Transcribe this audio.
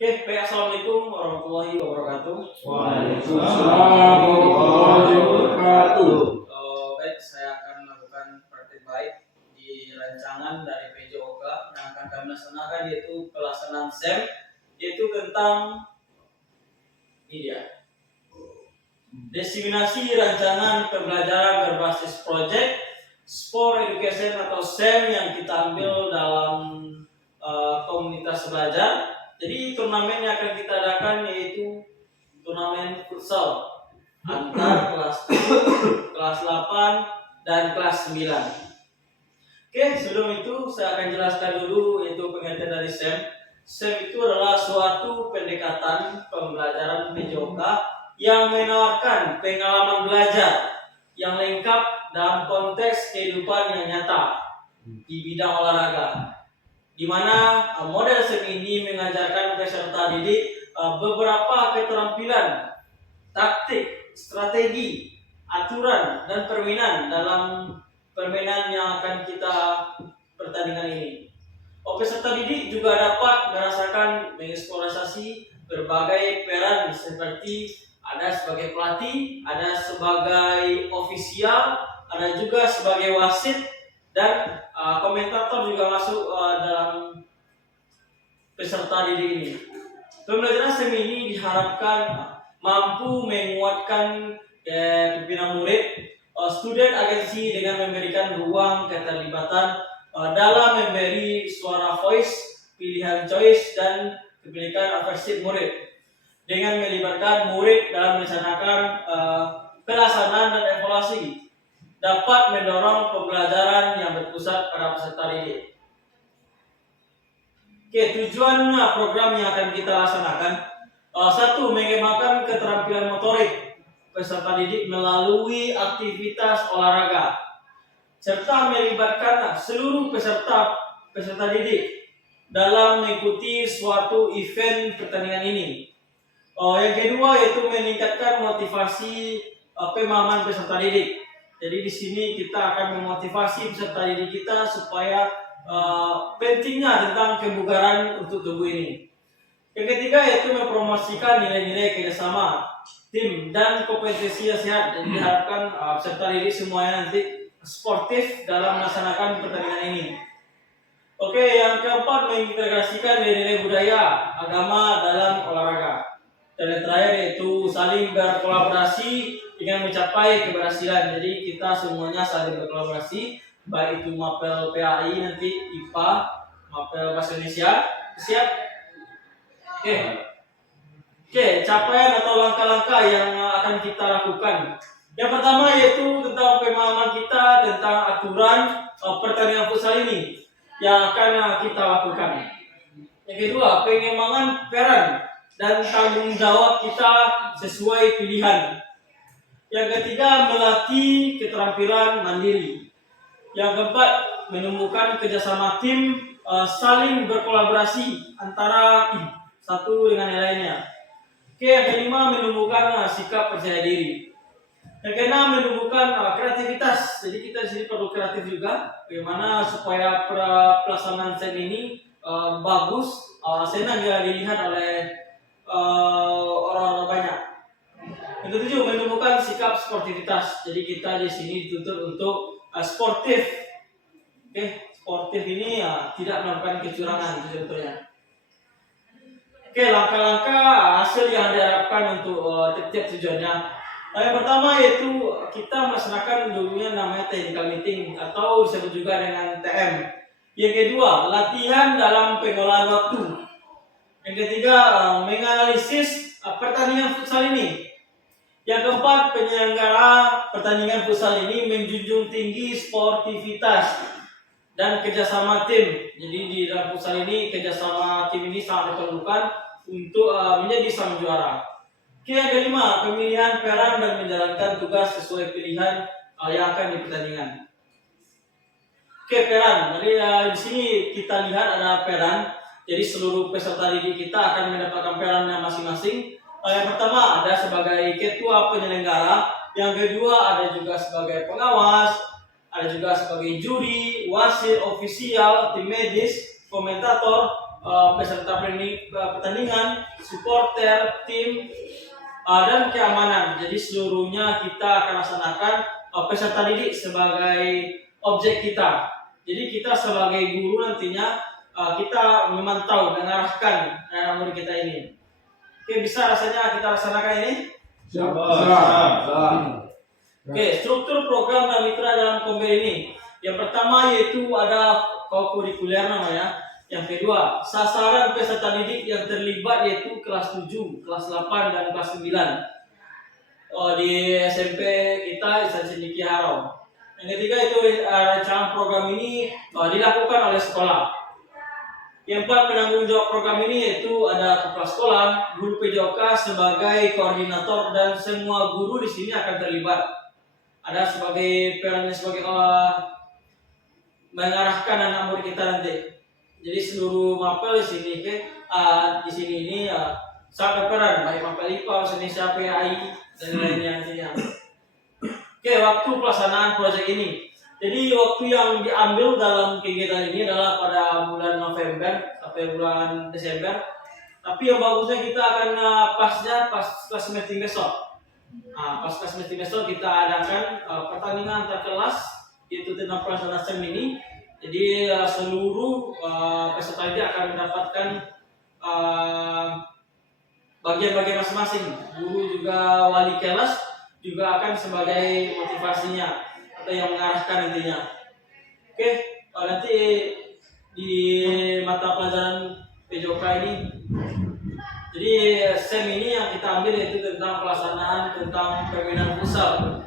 Assalamualaikum warahmatullahi wabarakatuh. Waalaikumsalam warahmatullahi wabarakatuh. Baik, saya akan melakukan praktik baik di rancangan dari PJOK yang akan kami laksanakan, yaitu pelaksanaan SEM, yaitu tentang ini dia, diseminasi rancangan pembelajaran berbasis project Sport Education atau SEM yang kita ambil dalam komunitas belajar. Jadi turnamen yang akan kita adakan yaitu turnamen futsal antar kelas 7, kelas 8, dan kelas 9. Sebelum itu saya akan jelaskan dulu yaitu pengertian dari SEM. SEM itu adalah suatu pendekatan pembelajaran PJOK yang menawarkan pengalaman belajar yang lengkap dalam konteks kehidupan yang nyata di bidang olahraga, di mana model SEM ini mengajarkan peserta didik beberapa keterampilan, taktik, strategi, aturan, dan permainan dalam permainan yang akan kita pertandingan ini. Peserta didik juga dapat merasakan mengeksplorasi berbagai peran seperti ada sebagai pelatih, ada sebagai ofisial, ada juga sebagai wasit, dan komentator juga masuk dalam peserta didik ini. Pembelajaran SEM ini diharapkan mampu menguatkan pimpinan murid, student agensi dengan memberikan ruang keterlibatan dalam memberi suara voice, pilihan choice, dan kepemilikan aversif murid, dengan melibatkan murid dalam merencanakan pelaksanaan dan evaluasi, dapat mendorong pembelajaran yang berpusat pada peserta didik. Tujuan program yang akan kita laksanakan, satu, mengembangkan keterampilan motorik peserta didik melalui aktivitas olahraga, serta melibatkan seluruh peserta didik dalam mengikuti suatu event pertandingan ini. Yang kedua yaitu meningkatkan motivasi pemahaman peserta didik. Jadi di sini kita akan memotivasi peserta didik kita supaya pentingnya tentang kebugaran untuk tubuh ini. Yang ketiga yaitu mempromosikan nilai-nilai kerjasama, tim, dan kompetisi yang sehat. Jadi diharapkan peserta didik semuanya nanti sportif dalam melaksanakan pertandingan ini. Yang keempat, mengintegrasikan nilai-nilai budaya, agama dalam olahraga. Dan yang terakhir yaitu saling berkolaborasi dengan mencapai keberhasilan. Jadi kita semuanya saling berkolaborasi, baik itu mapel PAI, nanti IPA, mapel bahasa Indonesia. Siap? Capaian atau langkah-langkah yang akan kita lakukan. Yang pertama yaitu tentang pemahaman kita tentang aturan pertandingan futsal ini yang akan kita lakukan. Yang kedua, pengembangan peran dan tanggung jawab kita sesuai pilihan. Yang ketiga, melatih keterampilan mandiri. Yang keempat, menemukan kerjasama tim, saling berkolaborasi antara satu dengan yang lainnya. Yang kelima, menemukan sikap percaya diri. Yang keenam, menemukan kreativitas. Jadi kita di sini perlu kreatif juga, bagaimana supaya pelaksanaan SEM ini bagus, senang dilihat oleh orang-orang banyak. Yang ketujuh, menemukan sikap sportivitas. Jadi kita di sini dituntut untuk sportif. Sportif ini tidak melakukan kecurangan sebetulnya. Langkah-langkah hasil yang diharapkan untuk tiap-tiap tujuannya. Yang pertama yaitu kita melaksanakan dulunya namanya technical meeting atau disebut juga dengan TM. Yang kedua, latihan dalam pengolahan waktu. Yang ketiga, menganalisis pertandingan futsal ini. Yang keempat, penyelenggara pertandingan futsal ini menjunjung tinggi sportivitas dan kerjasama tim. Jadi di dalam futsal ini kerjasama tim ini sangat diperlukan untuk menjadi sang juara. Yang kelima, pemilihan peran dan menjalankan tugas sesuai pilihan yang akan di pertandingan. Peran. Jadi di sini kita lihat ada peran. Jadi seluruh peserta didik kita akan mendapatkan perannya masing-masing. Yang pertama ada sebagai ketua penyelenggara, yang kedua ada juga sebagai pengawas, ada juga sebagai juri, wasit, ofisial, tim medis, komentator, peserta pertandingan, supporter, tim, dan keamanan. Jadi seluruhnya kita akan laksanakan peserta didik sebagai objek kita. Jadi kita sebagai guru nantinya kita memantau dan mengarahkan anak murid kita ini. Oke, bisa rasanya kita laksanakan ini? Siap. Oke, struktur program dan mitra dalam Kombel ini. Yang pertama yaitu ada kurikuler namanya. Yang kedua, sasaran peserta didik yang terlibat yaitu kelas 7, kelas 8, dan kelas 9. Di SMP kita instansi Niki Harau. Yang ketiga itu rancangan program ini dilakukan oleh sekolah. Yang keempat, penanggung jawab program ini yaitu ada kepala sekolah, guru PJOK sebagai koordinator, dan semua guru di sini akan terlibat. Ada sebagai perannya sebagai mengarahkan anak murid kita nanti. Jadi seluruh mapel di sini ini sangat berperan, baik mapel IPA, Indonesia, PAI, dan lainnya nantinya. Oke, waktu pelaksanaan proyek ini. Jadi waktu yang diambil dalam kegiatan ini adalah pada bulan November sampai bulan Desember. Tapi yang bagusnya kita akan pas kelas meeting besok. Pas kelas meeting besok kita adakan pertandingan antar kelas yaitu tentang pelaksanaan SEM ini. Jadi seluruh peserta ini akan mendapatkan bagian-bagian masing-masing. Guru juga wali kelas juga akan sebagai motivasinya atau yang mengarahkan intinya. Oke, nanti di mata pelajaran PJOK ini, jadi SEM ini yang kita ambil yaitu tentang pelaksanaan tentang pembinaan futsal.